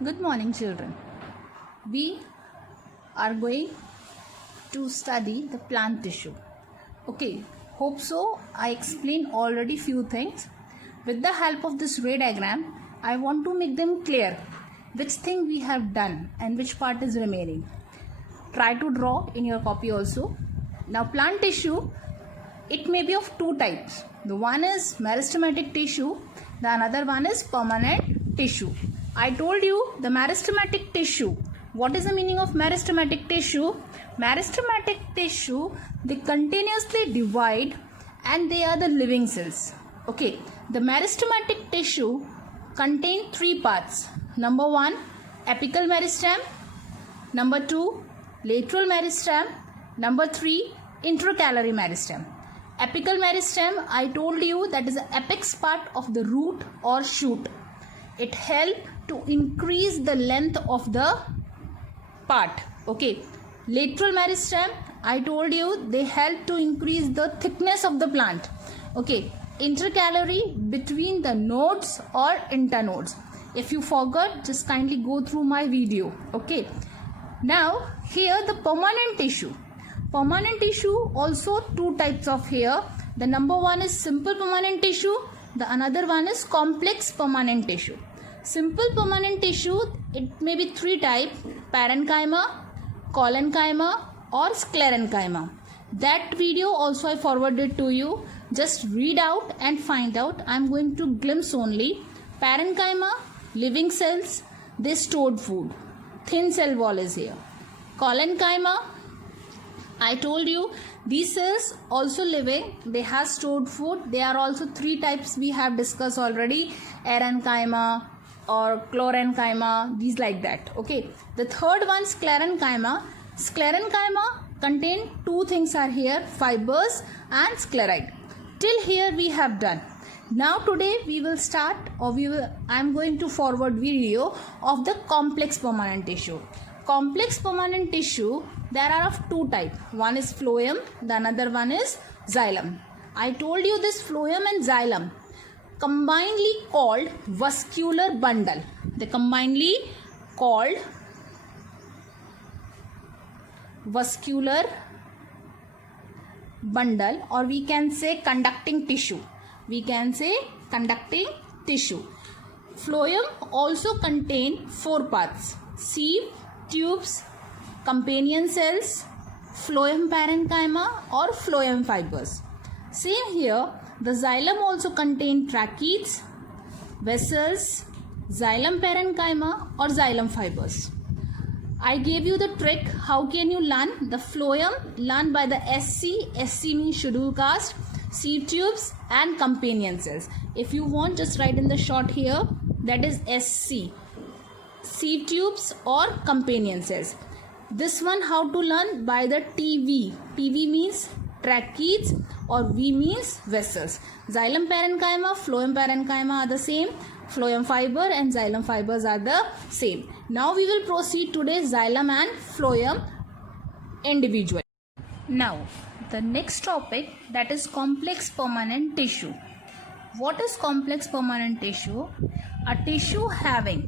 Good morning, children. We are going to study the plant tissue. Okay, hope so. I explained already few things. With the help of this ray diagram, I want to make them clear which thing we have done and which part is remaining. Try to draw in your copy also. Now, plant tissue, it may be of two types. The one is meristematic tissue, the another one is permanent tissue. I told you the meristematic tissue. What is the meaning of meristematic tissue? Meristematic tissue, they continuously divide and they are the living cells. Okay, the meristematic tissue contain three parts. Number one, apical meristem. Number two, lateral meristem. Number three, intercalary meristem. Apical meristem, I told you that is the apex part of the root or shoot. It helps to increase the length of the part. Okay, lateral meristem, I told you they help to increase the thickness of the plant. Okay, intercalary, between the nodes or internodes. If you forgot, just kindly go through my video. Okay, now here the permanent tissue. Permanent tissue also two types of here. The number one is simple permanent tissue, the another one is complex permanent tissue. Simple permanent tissue, it may be three types: parenchyma, collenchyma or sclerenchyma. That video also I forwarded to you. Just read out and find out. I am going to glimpse only. Parenchyma, living cells, they stored food. Thin cell wall is here. Collenchyma, I told you these cells also living, they have stored food. They are also three types we have discussed already: erenchyma or chlorenchyma, these like that. Okay, the third one, sclerenchyma. Sclerenchyma contain two things are here: fibers and sclerite. Till here we have done. Now today we will start, or I am going to forward video of the complex permanent tissue. Complex permanent tissue, there are of two types. One is phloem, the another one is xylem. I told you this phloem and xylem combinedly called vascular bundle. They combinedly called vascular bundle, or we can say conducting tissue. We can say conducting tissue. Phloem also contain four parts: sieve, tubes, companion cells, phloem parenchyma or phloem fibers. Same here, the xylem also contain tracheids, vessels, xylem parenchyma or xylem fibers. I gave you the trick. How can you learn? The phloem, learn by the SC. SC means schedule cast, sieve tubes and companion cells. If you want, just write in the short here, that is SC, sieve tubes or companion cells. This one how to learn? By the TV. PV means tracheids or V means vessels. Xylem parenchyma, phloem parenchyma are the same. Phloem fiber and xylem fibers are the same. Now we will proceed today xylem and phloem individually. Now the next topic, that is complex permanent tissue. What is complex permanent tissue? A tissue having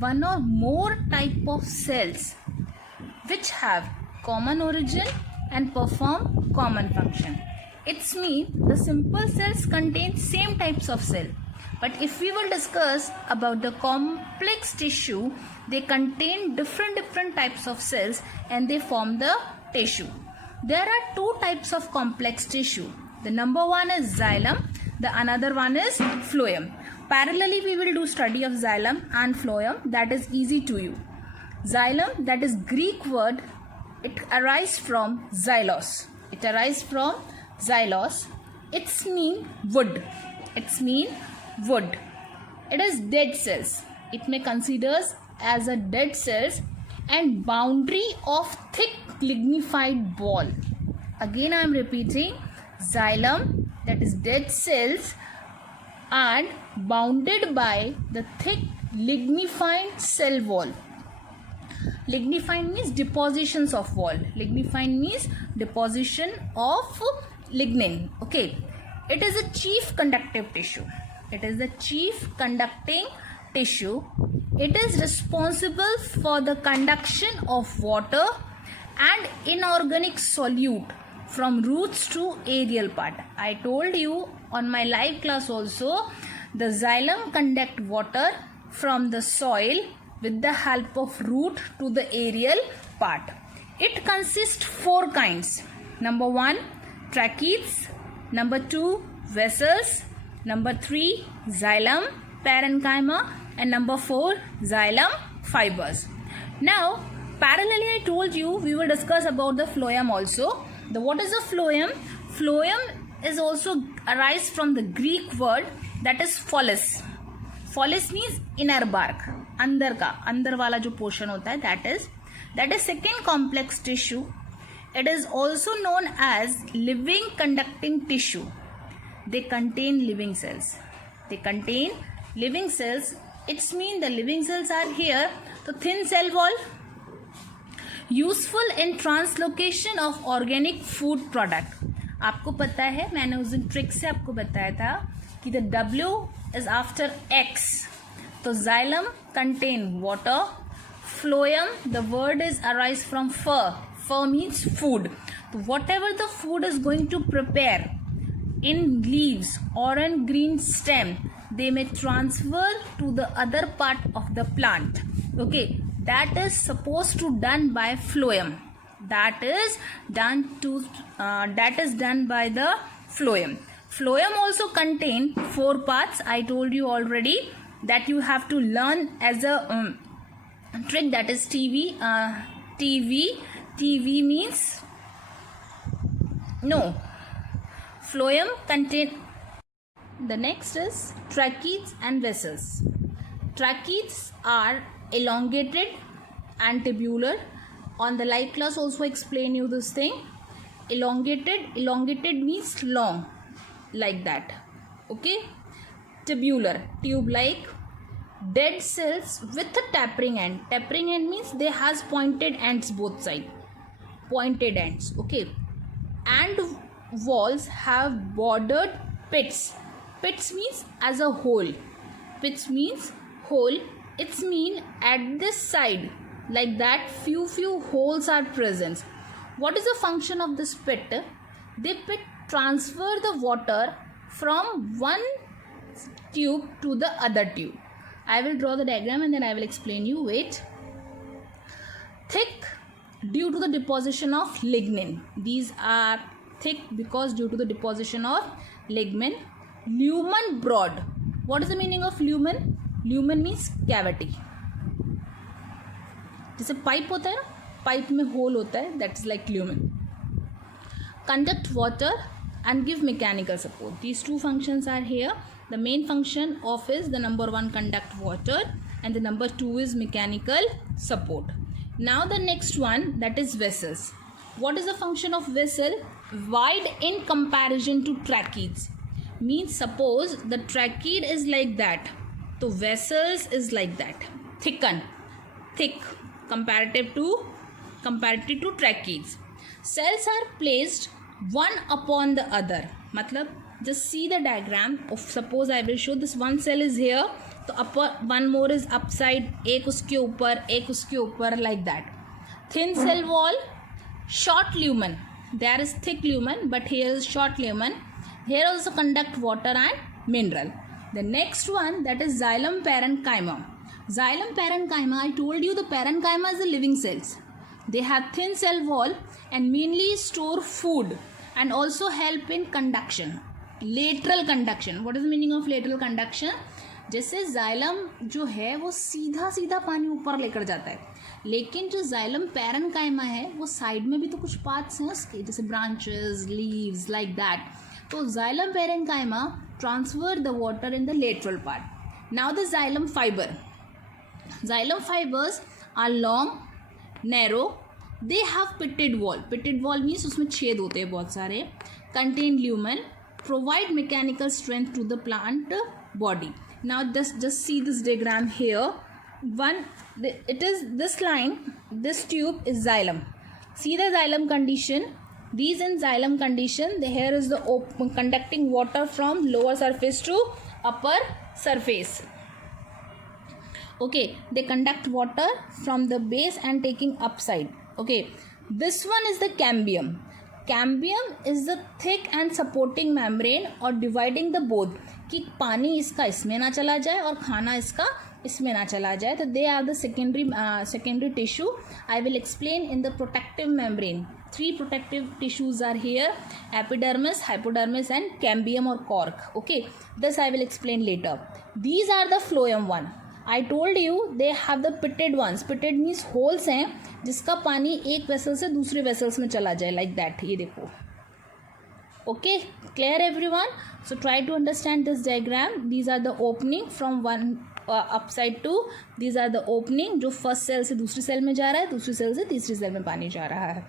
one or more type of cells which have common origin and perform common function. It's mean the simple cells contain same types of cell. But if we will discuss about the complex tissue, they contain different types of cells and they form the tissue. There are two types of complex tissue. The number one is xylem, the another one is phloem. Parallelly we will do study of xylem and phloem, that is easy to you. Xylem, that is Greek word, it arises from xylos. It arises from xylos. It's mean wood. It's mean wood. It is dead cells. It may considers as a dead cells and boundary of thick lignified wall. Again I am repeating, xylem, that is dead cells and bounded by the thick lignified cell wall. Lignified means depositions of wall. Lignified means deposition of lignin. Okay, it is a chief conductive tissue. It is the chief conducting tissue. It is responsible for the conduction of water and inorganic solute from roots to aerial part. I told you on my live class also, the xylem conduct water from the soil with the help of root to the aerial part. It consists 4 kinds. Number 1, tracheids. Number 2, vessels. Number 3, xylem parenchyma. And number 4, xylem fibers. Now, parallelly I told you we will discuss about the phloem also. What is a phloem? Phloem is also arise from the Greek word that is pholus. Pholus means inner bark, अंदर का, अंदर वाला जो portion होता है, that is second complex tissue. It is also known as living conducting tissue. They contain living cells. It means the living cells are here. So thin cell wall, useful in translocation of organic food product. आपको पता है, मैंने उस दिन trick से आपको बताया था कि the W is after X. तो xylem contain water. Phloem, the word is arise from fur. Fur means food. So whatever the food is going to prepare in leaves or in green stem, they may transfer to the other part of the plant. Okay, that is supposed to done by phloem. That is done by the phloem. Phloem also contain 4 parts. I told you already that you have to learn as a trick, that is TV. TV means no. Phloem contain. The next is tracheids and vessels. Tracheids are elongated and tubular. On the live class also explain you this thing. Elongated means long, like that. Okay. Tubular, tube like. Dead cells with a tapering end. Tapering end means they has pointed ends both sides. Pointed ends. Okay. And walls have bordered pits. Pits means as a hole. Pits means hole. It's mean at this side, like that, few holes are present. What is the function of this pit? The pit transfer the water from one tube to the other tube. I will draw the diagram and then I will explain you. Wait. Thick due to the deposition of lignin. These are thick because due to the deposition of lignin. Lumen broad. What is the meaning of lumen? Lumen means cavity. जैसे pipe होता है ना, pipe में whole होता है, that is like lumen. Conduct water and give mechanical support. These 2 functions are here. The main function of is the number 1 conduct water and the number 2 is mechanical support. Now the next one, that is vessels. What is the function of vessel? Wide in comparison to tracheids. Means suppose the tracheid is like that, so vessels is like that, thick comparative to tracheids. Cells are placed one upon the other. Matlab, just see the diagram of, suppose I will show this one cell is here, so upper one more is upside, एक उसके ऊपर like that. Thin cell wall, short lumen. There is thick lumen, but here is short lumen. Here also conduct water and mineral. The next one, that is xylem parenchyma. Xylem parenchyma, I told you the parenchyma is the living cells. They have thin cell wall and mainly store food and also help in conduction. Lateral conduction. What is the meaning of lateral conduction? जैसे xylem जो है वो सीधा पानी ऊपर लेकर जाता है, लेकिन जो xylem parenchyma है वो साइड में भी तो कुछ पार्ट्स हैं उसके, जैसे branches, leaves, like that. तो xylem parenchyma transfer the water in the lateral part. Now the xylem fiber. Xylem fibers are long, narrow. They have pitted wall. Pitted wall means उसमें छेद होते हैं बहुत सारे. Contain lumen. Provide mechanical strength to the plant body. Now just see this diagram here. It is this line. This tube is xylem. See the xylem condition. These in xylem condition, the here is the open conducting water from lower surface to upper surface. Okay, they conduct water from the base and taking upside. Okay, this one is the cambium. Cambium is the thick and supporting membrane or dividing the both, कि पानी इसका इसमें ना चला जाए और खाना इसका इसमें ना चला जाए. तो they are the secondary tissue. I will explain in the protective membrane. 3 protective tissues are here: epidermis, hypodermis and cambium or cork. Okay, this I will explain later. These are the phloem one. I told you they have the pitted ones. Pitted means holes हैं जिसका पानी एक vessel से दूसरे vessels में चला जाए, like that. ये देखो. Okay, clear everyone? So try to understand this diagram. These are the opening from one upside to. These are the opening जो first cell से दूसरी cell में जा रहा है, दूसरी cell से तीसरी cell में पानी जा रहा है.